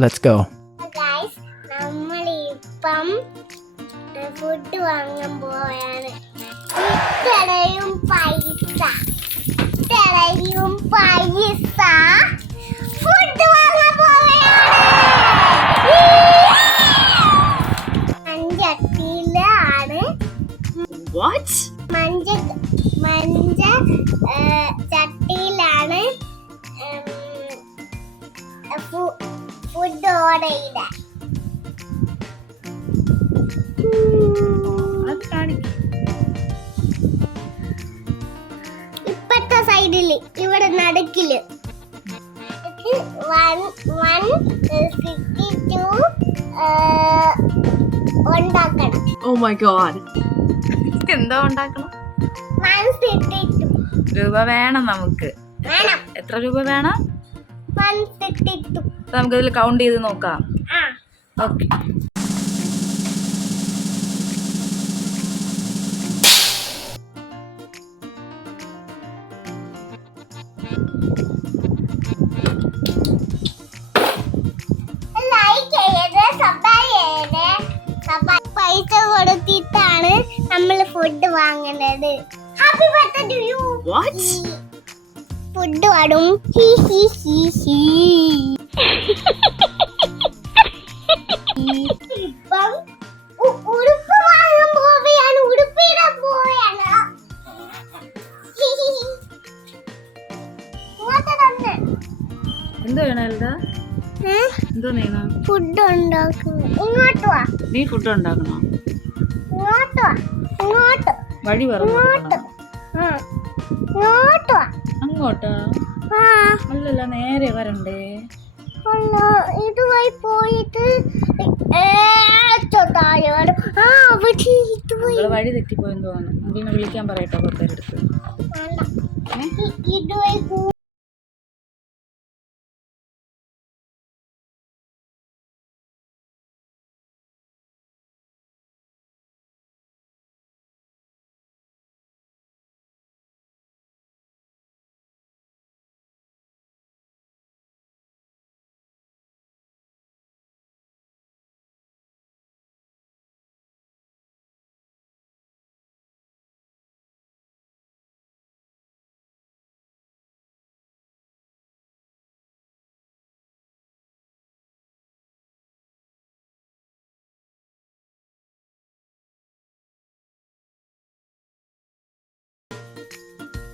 Let's go guys നമ്മൾ ഇപ്പം food വാങ്ങാൻ പോവാണ്. ഇത്രയും പൈസ. ഇത്രയും പൈസ. ഫുഡ് വാങ്ങാൻ പോവുകയാണ് മഞ്ചട്ടിയിലാണ് വാട്ട് മഞ്ച മഞ്ച ചെയ്ത ഇപ്പത്തെ സൈഡിൽ ഇവിടെ നടുക്കിൽ. ഉണ്ടാക്കണം. ഓ മൈ ഗോഡ് എന്താ ഉണ്ടാക്കണം? രൂപ വേണം നമുക്ക്. എത്ര രൂപ വേണം? നമുക്ക് ഇതിൽ കൗണ്ട് ചെയ്ത് നോക്കാം. ഓക്കെ പൈസ കൊടുത്തിട്ടാണ് നമ്മൾ ഫുഡ് വാങ്ങുന്നത്. Happy birthday to you what food വാടും. ഹി ഹി ഹി ഹി. ഇപ്പം ഉടുപ്പ് വാങ്ങാൻ പോവുകയാണ്. ഉടുപ്പിടാൻ പോവുകയാണ്. എന്തോ വേണം എന്തോ നീണം ഫുഡ് ഉണ്ടാക്കുന്നു. ഇങ്ങോട്ട് വാ. നീ ഫുഡ് ഉണ്ടാക്കണോ? ഇങ്ങോട്ട് വാ. ഇങ്ങോട്ട്. വഴി പറഞ്ഞു ഇങ്ങോട്ട് അങ്ങോട്ടാ? അല്ലല്ല നേരെ വരണ്ടേ? ഇതുവഴി പോയിട്ട് ആ അവിടെ നിങ്ങൾ വഴി തെറ്റിപ്പോയെന്ന് തോന്നുന്നു. വിളിക്കാൻ പറയട്ടോ കുറച്ചേരെടുത്ത് വേണ്ട.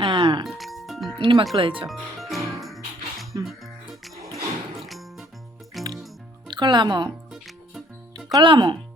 ആ. ഇനി മക്കൾ കഴിച്ചോ? കൊള്ളാമോ? കൊള്ളാമോ?